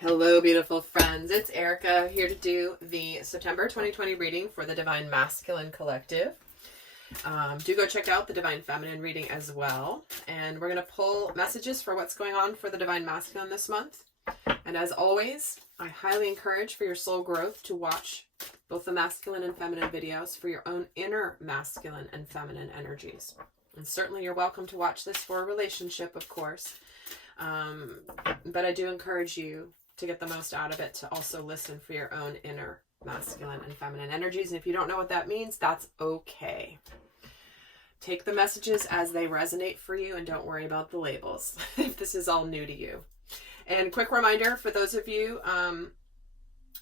Hello, beautiful friends. It's Erika here to do the September 2020 reading for the Divine Masculine Collective. Do go check out the Divine Feminine reading as well. And we're going to pull messages for what's going on for the Divine Masculine this month. And as always, I highly encourage for your soul growth to watch both the masculine and feminine videos for your own inner masculine and feminine energies. And certainly you're welcome to watch this for a relationship, of course. But I do encourage you to get the most out of it, to also listen for your own inner masculine and feminine energies. And if you don't know what that means, that's okay. Take the messages as they resonate for you and don't worry about the labels if this is all new to you. And quick reminder for those of you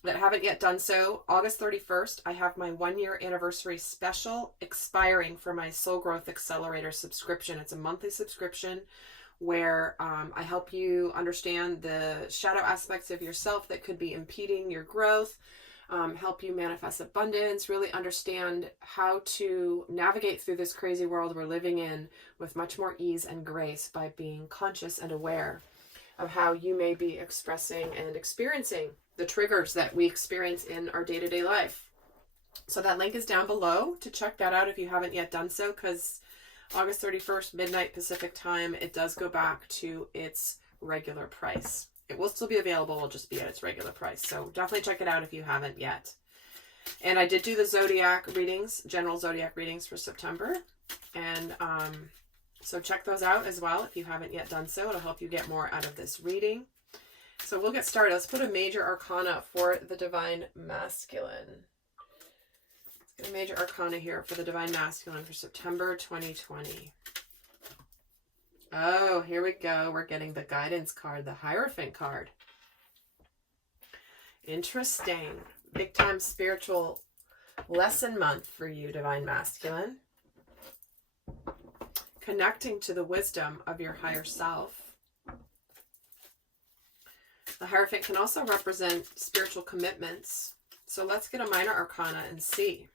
that haven't yet done so, August 31st, I have my 1-year anniversary special expiring for my Soul Growth Accelerator subscription. It's a monthly subscription where I help you understand the shadow aspects of yourself that could be impeding your growth, help you manifest abundance, really understand how to navigate through this crazy world we're living in with much more ease and grace by being conscious and aware of how you may be expressing and experiencing the triggers that we experience in our day-to-day life. So that link is down below to check that out if you haven't yet done so, because August 31st, midnight Pacific time, it does go back to its regular price. It will still be available, it'll just be at its regular price. So definitely check it out if you haven't yet. And I did do the zodiac readings, general zodiac readings for September. And so check those out as well if you haven't yet done so. It'll help you get more out of this reading. So we'll get started. Let's put a major arcana for the Divine Masculine. A major arcana here for the Divine Masculine for September 2020. Oh, here we go. We're getting the guidance card, the Hierophant card. Interesting. Big time spiritual lesson month for you, Divine Masculine. Connecting to the wisdom of your higher self. The Hierophant can also represent spiritual commitments. So let's get a minor arcana and see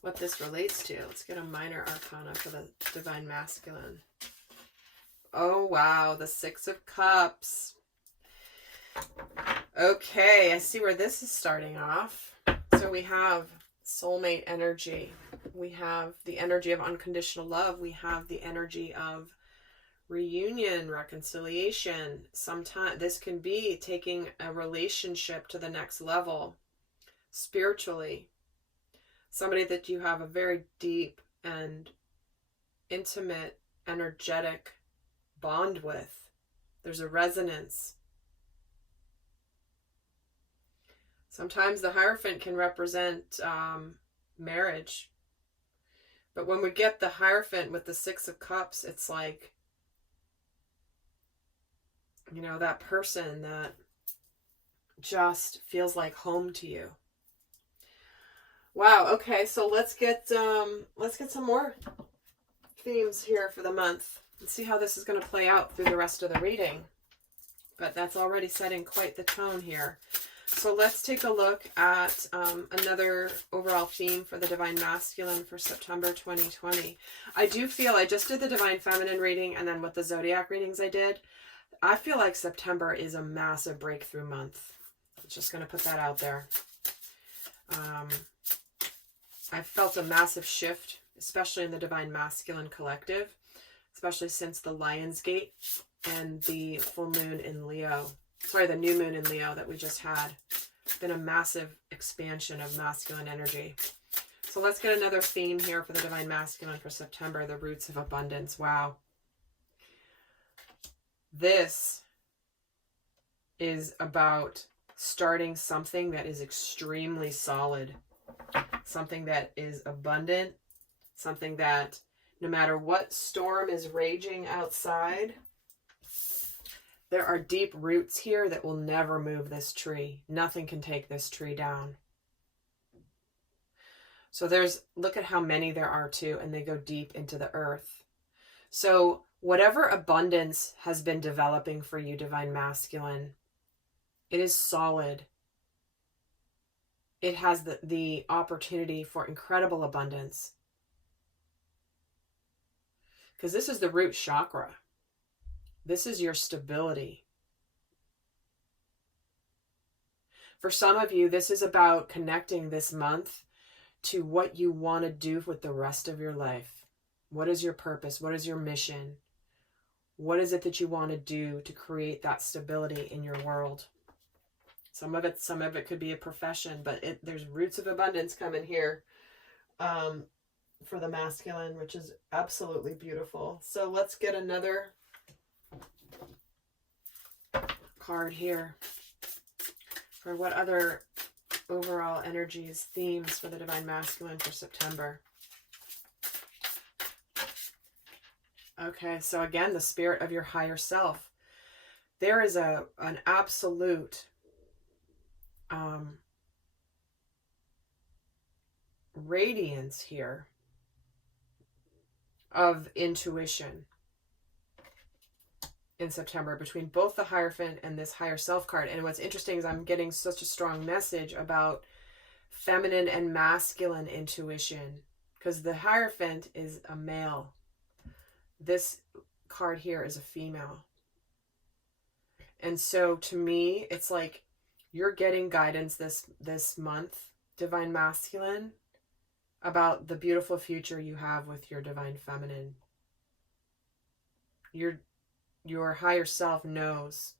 what this relates to. Let's get a minor arcana for the Divine Masculine. Oh, wow. The Six of Cups. Okay, I see where this is starting off. So we have soulmate energy. We have the energy of unconditional love. We have the energy of reunion, reconciliation. Sometimes this can be taking a relationship to the next level spiritually. Somebody that you have a very deep and intimate, energetic bond with. There's a resonance. Sometimes the Hierophant can represent marriage. But when we get the Hierophant with the Six of Cups, it's like, you know, that person that just feels like home to you. Wow. Okay. So let's get some more themes here for the month. Let's see how this is going to play out through the rest of the reading. But that's already setting quite the tone here. So let's take a look at another overall theme for the Divine Masculine for September 2020. I do feel, I just did the Divine Feminine reading, and then with the Zodiac readings I did, I feel like September is a massive breakthrough month. I'm just going to put that out there. I felt a massive shift, especially in the Divine Masculine Collective, especially since the Lion's Gate and the full moon in Leo. Sorry, the new moon in Leo that we just had. It's been a massive expansion of masculine energy. So let's get another theme here for the Divine Masculine for September, the roots of abundance. Wow. This is about starting something that is extremely solid, something that is abundant, something that no matter what storm is raging outside, there are deep roots here that will never move this tree. Nothing can take this tree down. So look at how many there are too, and they go deep into the earth. So whatever abundance has been developing for you, Divine Masculine, it is solid. It has the opportunity for incredible abundance. Because this is the root chakra. This is your stability. For some of you, this is about connecting this month to what you want to do with the rest of your life. What is your purpose? What is your mission? What is it that you want to do to create that stability in your world? Some of it could be a profession, but there's roots of abundance coming here for the masculine, which is absolutely beautiful. So let's get another card here for what other overall energies, themes for the divine masculine for September. Okay, so again, the spirit of your higher self. There is an absolute radiance here of intuition in September between both the Hierophant and this higher self card. And what's interesting is I'm getting such a strong message about feminine and masculine intuition, because the Hierophant is a male. This card here is a female. And so to me, it's like you're getting guidance this month, divine masculine, about the beautiful future you have with your divine feminine. Your higher self knows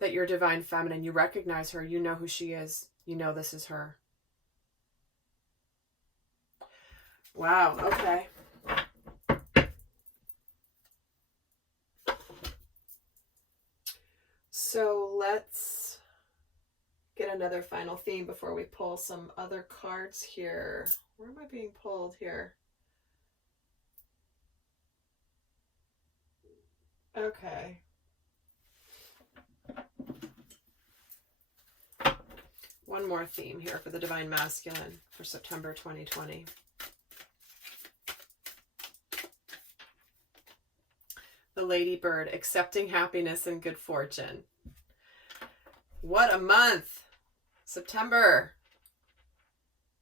that your divine feminine, you recognize her, you know who she is, you know this is her. Wow, okay. So let's get another final theme before we pull some other cards here. Where am I being pulled here? Okay. One more theme here for the divine masculine for September 2020. The ladybird, accepting happiness and good fortune. What a month! September.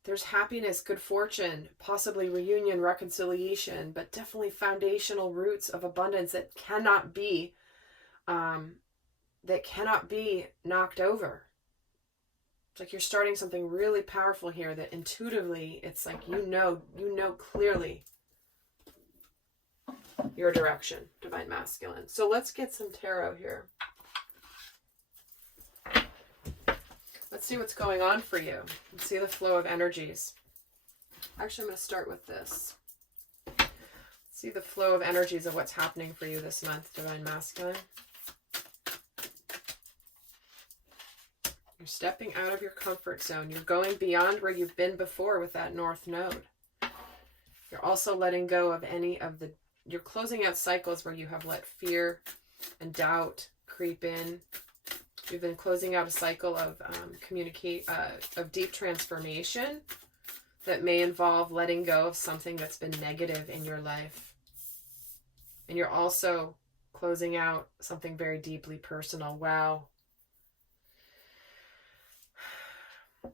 There's happiness, good fortune, possibly reunion, reconciliation, but definitely foundational roots of abundance that cannot be knocked over. It's like you're starting something really powerful here that intuitively, it's like you know clearly your direction, divine masculine. So let's get some tarot here. Let's see what's going on for you. Let's see the flow of energies. Actually, I'm going to start with this. Let's see the flow of energies of what's happening for you this month, divine masculine. You're stepping out of your comfort zone. You're going beyond where you've been before with that north node. You're also letting go of you're closing out cycles where you have let fear and doubt creep in. You've been closing out a cycle of of deep transformation that may involve letting go of something that's been negative in your life. And you're also closing out something very deeply personal. Wow.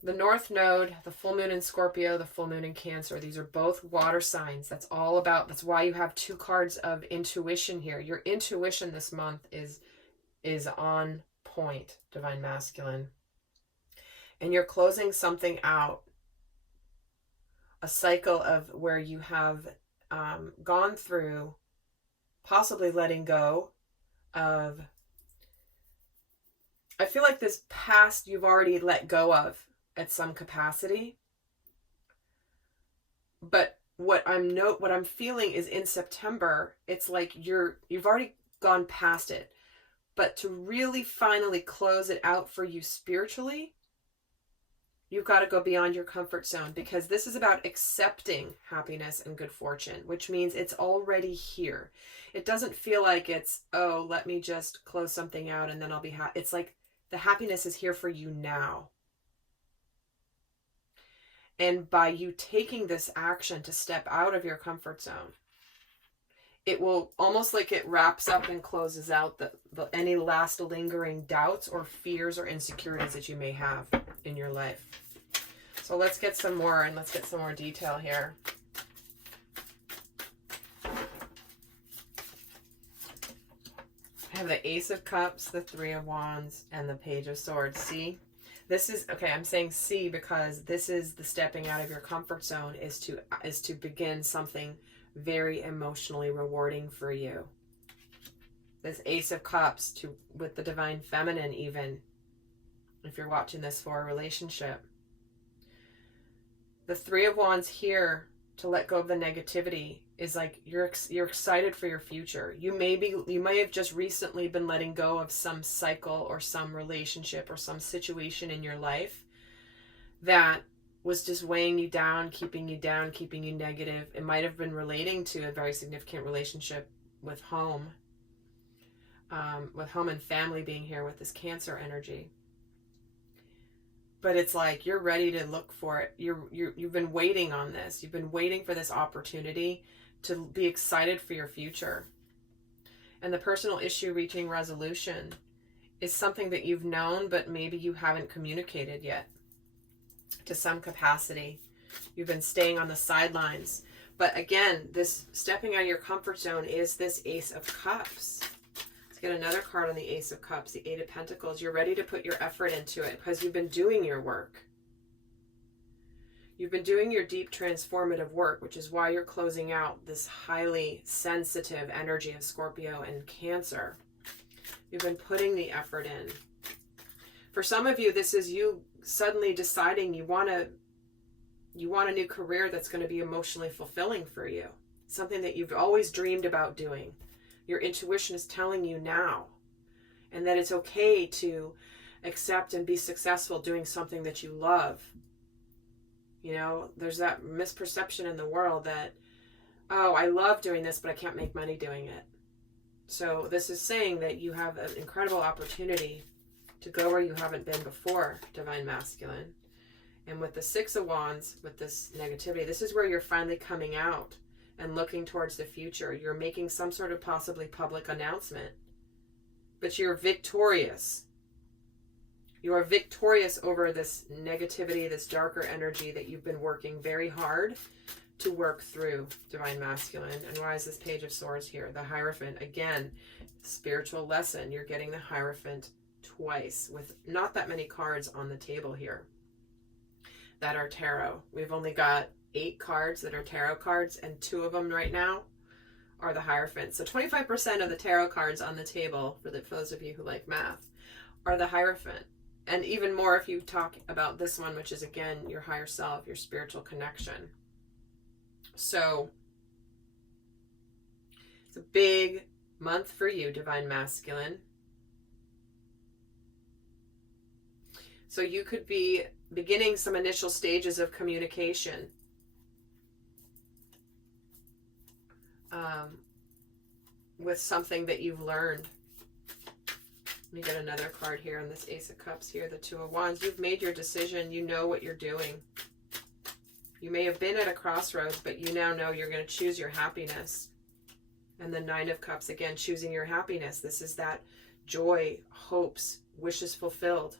The North Node, the full moon in Scorpio, the full moon in Cancer. These are both water signs. That's why you have two cards of intuition here. Your intuition this month is on point, divine masculine. And you're closing something out. A cycle of where you have gone through possibly letting go of, I feel like this past you've already let go of at some capacity. But what I'm feeling is in September, it's like you've already gone past it. But to really finally close it out for you spiritually, you've got to go beyond your comfort zone, because this is about accepting happiness and good fortune, which means it's already here. It doesn't feel like it's, oh, let me just close something out and then I'll be happy. It's like the happiness is here for you now. And by you taking this action to step out of your comfort zone, it will almost like it wraps up and closes out any last lingering doubts or fears or insecurities that you may have in your life. So let's get some more detail here. I have the Ace of Cups, the Three of Wands, and the Page of Swords. See? This is, okay, I'm saying see because this is the stepping out of your comfort zone is to begin something very emotionally rewarding for you. This Ace of Cups with the Divine Feminine even, if you're watching this for a relationship. The Three of Wands here, to let go of the negativity, is like you're excited for your future. You may have just recently been letting go of some cycle or some relationship or some situation in your life that was just weighing you down, keeping you negative. It might have been relating to a very significant relationship with home and family being here with this Cancer energy. But it's like you're ready to look for it. You've been waiting on this. You've been waiting for this opportunity to be excited for your future. And the personal issue reaching resolution is something that you've known, but maybe you haven't communicated yet to some capacity. You've been staying on the sidelines. But again, this stepping out of your comfort zone is this Ace of Cups. Let's get another card on the Ace of Cups, the Eight of Pentacles. You're ready to put your effort into it because you've been doing your work. You've been doing your deep transformative work, which is why you're closing out this highly sensitive energy of Scorpio and Cancer. You've been putting the effort in. For some of you, this is you suddenly deciding you want a new career that's going to be emotionally fulfilling for you. Something that you've always dreamed about doing. Your intuition is telling you now. And that it's okay to accept and be successful doing something that you love. You know, there's that misperception in the world that, oh, I love doing this, but I can't make money doing it. So this is saying that you have an incredible opportunity to go where you haven't been before, Divine Masculine. And with the Six of Wands, with this negativity, this is where you're finally coming out and looking towards the future. You're making some sort of possibly public announcement. But you're victorious. You are victorious over this negativity, this darker energy that you've been working very hard to work through, Divine Masculine. And why is this Page of Swords here? The Hierophant. Again, spiritual lesson. You're getting the Hierophant twice with not that many cards on the table here that are tarot. We've only got 8 cards that are tarot cards, and 2 of them right now are the Hierophant. So 25% of the tarot cards on the table, for those of you who like math, are the Hierophant. And even more if you talk about this one, which is, again, your higher self, your spiritual connection. So it's a big month for you, Divine Masculine. So you could be beginning some initial stages of communication. With something that you've learned. Let me get another card here on this Ace of Cups here, the Two of Wands. You've made your decision. You know what you're doing. You may have been at a crossroads, but you now know you're going to choose your happiness. And the Nine of Cups, again, choosing your happiness. This is that joy, hopes, wishes fulfilled.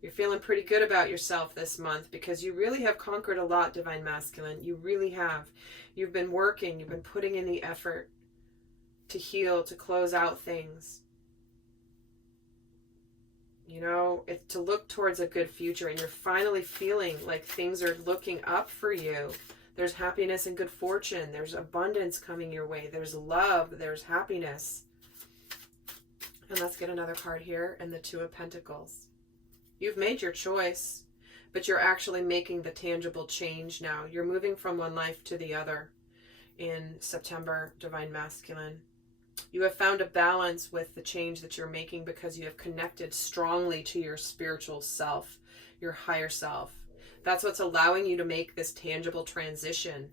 You're feeling pretty good about yourself this month because you really have conquered a lot, Divine Masculine. You really have. You've been working. You've been putting in the effort to heal, to close out things. You know, to look towards a good future, and you're finally feeling like things are looking up for you. There's happiness and good fortune. There's abundance coming your way. There's love. There's happiness. And let's get another card here, and the Two of Pentacles. You've made your choice, but you're actually making the tangible change now. You're moving from one life to the other in September, Divine Masculine. You have found a balance with the change that you're making because you have connected strongly to your spiritual self, your higher self. That's what's allowing you to make this tangible transition.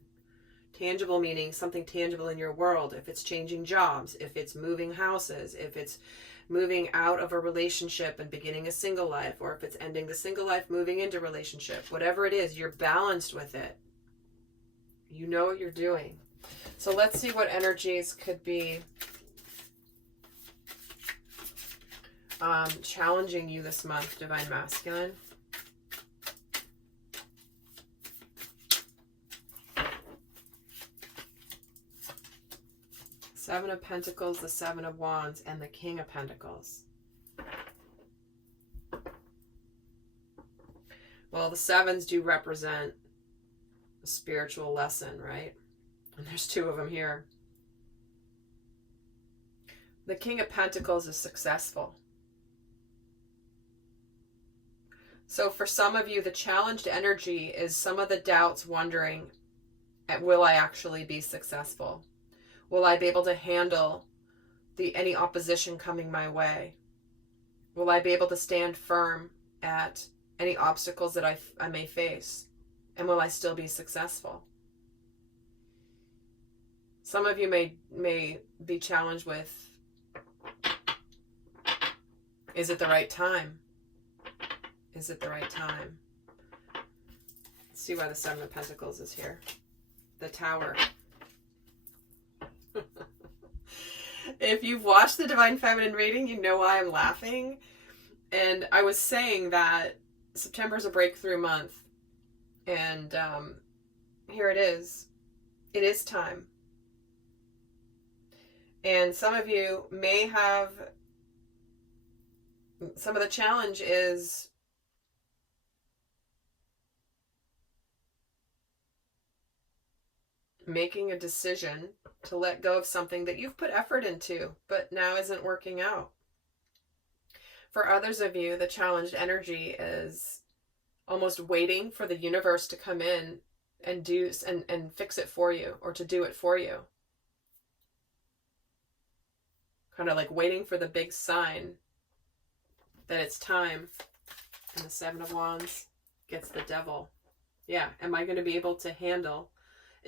Tangible meaning something tangible in your world. If it's changing jobs, if it's moving houses, if it's moving out of a relationship and beginning a single life, or if it's ending the single life, moving into relationship, whatever it is, you're balanced with it. You know what you're doing. So let's see what energies could be challenging you this month, Divine Masculine. Seven of Pentacles, the Seven of Wands, and the King of Pentacles. Well, the sevens do represent a spiritual lesson, right? And there's two of them here. The King of Pentacles is successful. So for some of you, the challenged energy is some of the doubts, wondering, will I actually be successful? Will I be able to handle any opposition coming my way? Will I be able to stand firm at any obstacles that I may face? And will I still be successful? Some of you may be challenged with, is it the right time? Is it the right time? Let's see why the Seven of Pentacles is here. The Tower. If you've watched the Divine Feminine reading, you know why I'm laughing. And I was saying that September is a breakthrough month. And here it is. It is time. And some of you may have, some of the challenge is making a decision to let go of something that you've put effort into, but now isn't working out. For others of you, the challenged energy is almost waiting for the universe to come in and do and fix it for you, or to do it for you. Kind of like waiting for the big sign that it's time. And the Seven of Wands gets the Devil. Yeah, am I going to be able to handle?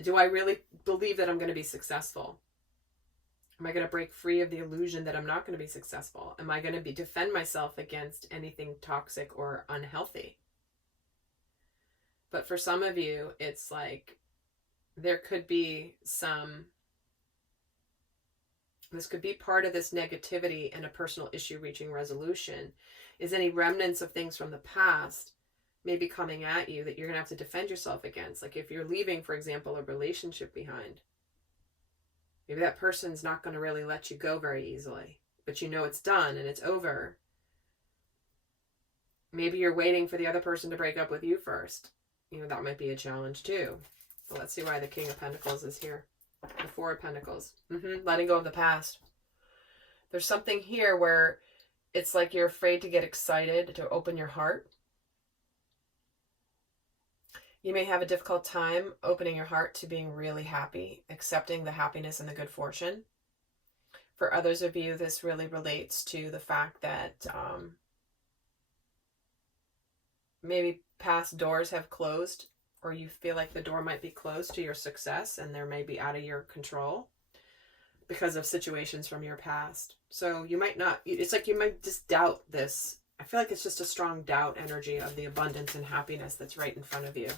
Do I really believe that I'm going to be successful? Am I going to break free of the illusion that I'm not going to be successful? Am I going to defend myself against anything toxic or unhealthy? But for some of you, it's like there could be this could be part of this negativity and a personal issue reaching resolution, is any remnants of things from the past maybe coming at you that you're going to have to defend yourself against. Like if you're leaving, for example, a relationship behind, maybe that person's not going to really let you go very easily, but you know it's done and it's over. Maybe you're waiting for the other person to break up with you first. You know, that might be a challenge too. But let's see why the King of Pentacles is here. The Four of Pentacles. Letting go of the past. There's something here where it's like you're afraid to get excited, to open your heart. You may have a difficult time opening your heart to being really happy, accepting the happiness and the good fortune. For others of you, this really relates to the fact that maybe past doors have closed, or you feel like the door might be closed to your success and there may be out of your control because of situations from your past. So you might not, it's like you might just doubt this. I feel like it's just a strong doubt energy of the abundance and happiness that's right in front of you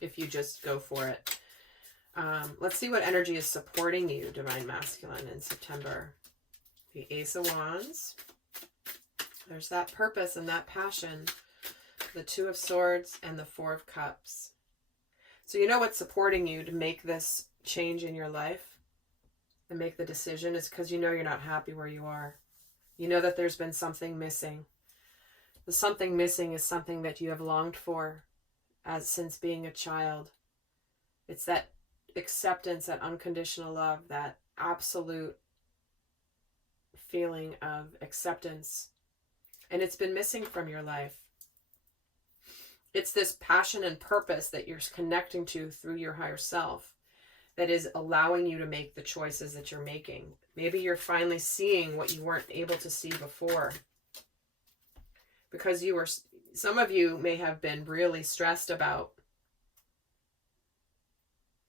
if you just go for it. Let's see what energy is supporting you, Divine Masculine, in September. The Ace of Wands. There's that purpose and that passion. The Two of Swords and the Four of Cups. So you know what's supporting you to make this change in your life and make the decision is because you know you're not happy where you are. You know that there's been something missing. The something missing is something that you have longed for since being a child. It's that acceptance, that unconditional love, that absolute feeling of acceptance. And it's been missing from your life. It's this passion and purpose that you're connecting to through your higher self that is allowing you to make the choices that you're making. Maybe you're finally seeing what you weren't able to see before. Because some of you may have been really stressed about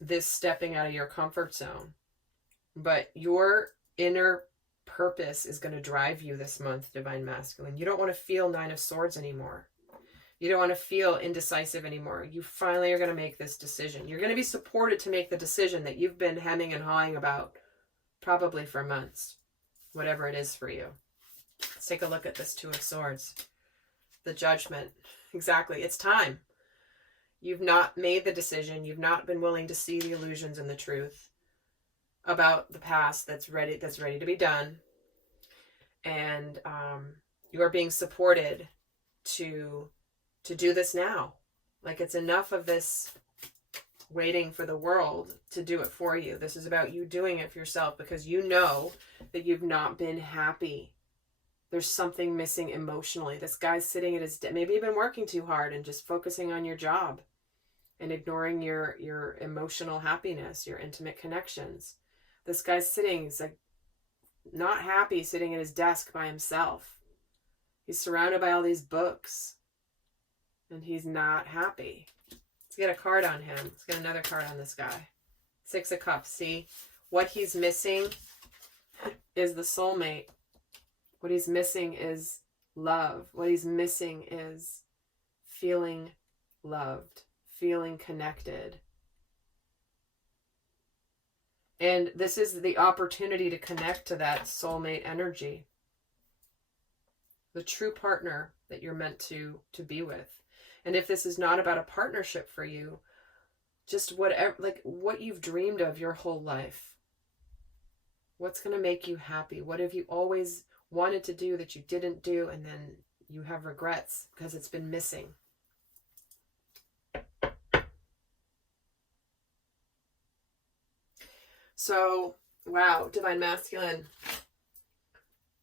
this stepping out of your comfort zone. But your inner purpose is going to drive you this month, Divine Masculine. You don't want to feel Nine of Swords anymore. You don't want to feel indecisive anymore. You finally are going to make this decision. You're going to be supported to make the decision that you've been hemming and hawing about probably for months, whatever it is for you. Let's take a look at this Two of Swords. The Judgment. Exactly. It's time. You've not made the decision. You've not been willing to see the illusions and the truth. about the past that's ready to be done. And you are being supported to do this now. Like, it's enough of this waiting for the world to do it for you. This is about you doing it for yourself, because you know that you've not been happy. There's something missing emotionally. This guy's sitting at his maybe you've been working too hard and just focusing on your job and ignoring your emotional happiness, your intimate connections. This guy's sitting, he's like not happy, sitting at his desk by himself. He's surrounded by all these books and he's not happy. Let's get a card on him. Let's get another card on this guy. 6 of Cups. See, what he's missing is the soulmate. What he's missing is love. What he's missing is feeling loved, feeling connected. And this is the opportunity to connect to that soulmate energy. The true partner that you're meant to be with. And if this is not about a partnership for you, just whatever, like what you've dreamed of your whole life. What's going to make you happy? What have you always wanted to do that you didn't do, and then you have regrets because it's been missing? So, wow, Divine Masculine.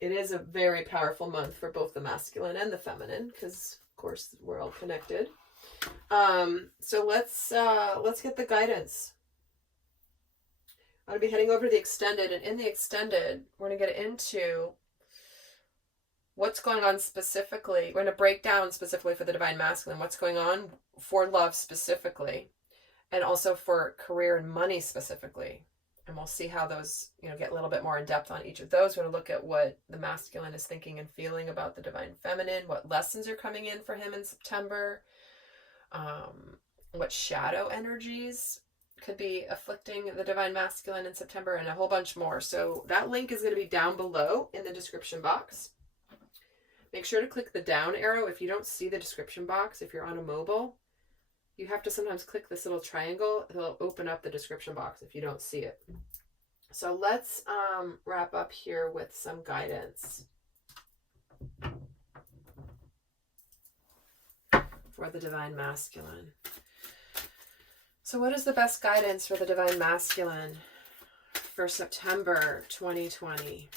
It is a very powerful month for both the masculine and the feminine, because of course we're all connected. So let's get the guidance. I'm going to be heading over to the extended, and in the extended, we're going to get into what's going on specifically. We're going to break down specifically for the Divine Masculine what's going on for love specifically, and also for career and money specifically. And we'll see how those, get a little bit more in depth on each of those. We're going to look at what the masculine is thinking and feeling about the Divine Feminine, what lessons are coming in for him in September, what shadow energies could be afflicting the Divine Masculine in September, and a whole bunch more. So that link is going to be down below in the description box. Make sure to click the down arrow if you don't see the description box. If you're on a mobile, you have to sometimes click this little triangle. It'll open up the description box if you don't see it. So let's wrap up here with some guidance for the Divine Masculine. So what is the best guidance for the Divine Masculine for September 2020?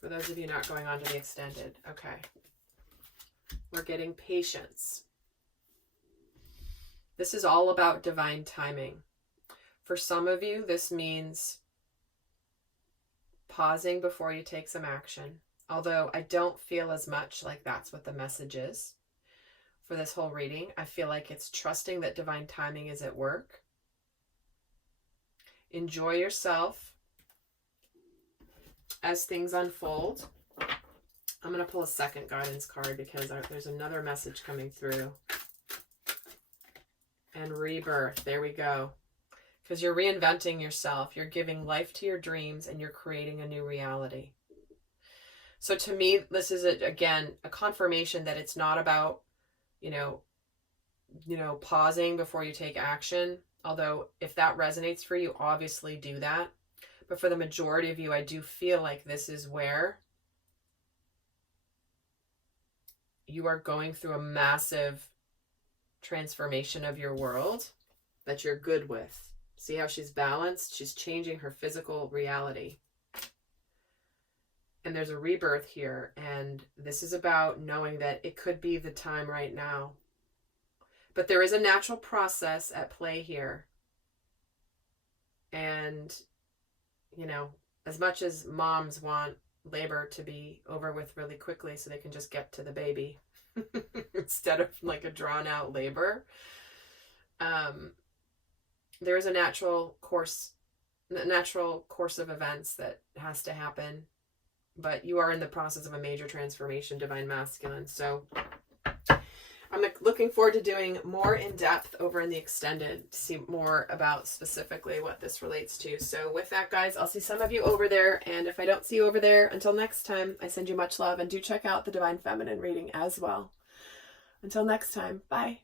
For those of you not going on to the extended. Okay. We're getting patience. This is all about divine timing. For some of you, this means pausing before you take some action. Although I don't feel as much like that's what the message is for this whole reading. I feel like it's trusting that divine timing is at work. Enjoy yourself as things unfold. I'm going to pull a second guidance card because there's another message coming through. And rebirth. There we go. Because you're reinventing yourself. You're giving life to your dreams and you're creating a new reality. So to me, this is, again, a confirmation that it's not about, pausing before you take action. Although if that resonates for you, obviously do that. But for the majority of you, I do feel like this is where you are going through a massive transformation of your world that you're good with. See how she's balanced? She's changing her physical reality. And there's a rebirth here. And this is about knowing that it could be the time right now. But there is a natural process at play here. And, as much as moms want labor to be over with really quickly so they can just get to the baby instead of like a drawn out labor, there is a natural course of events that has to happen, but you are in the process of a major transformation, Divine Masculine. So I'm looking forward to doing more in depth over in the extended to see more about specifically what this relates to. So with that, guys, I'll see some of you over there. And if I don't see you over there, until next time, I send you much love, and do check out the Divine Feminine reading as well. Until next time, bye.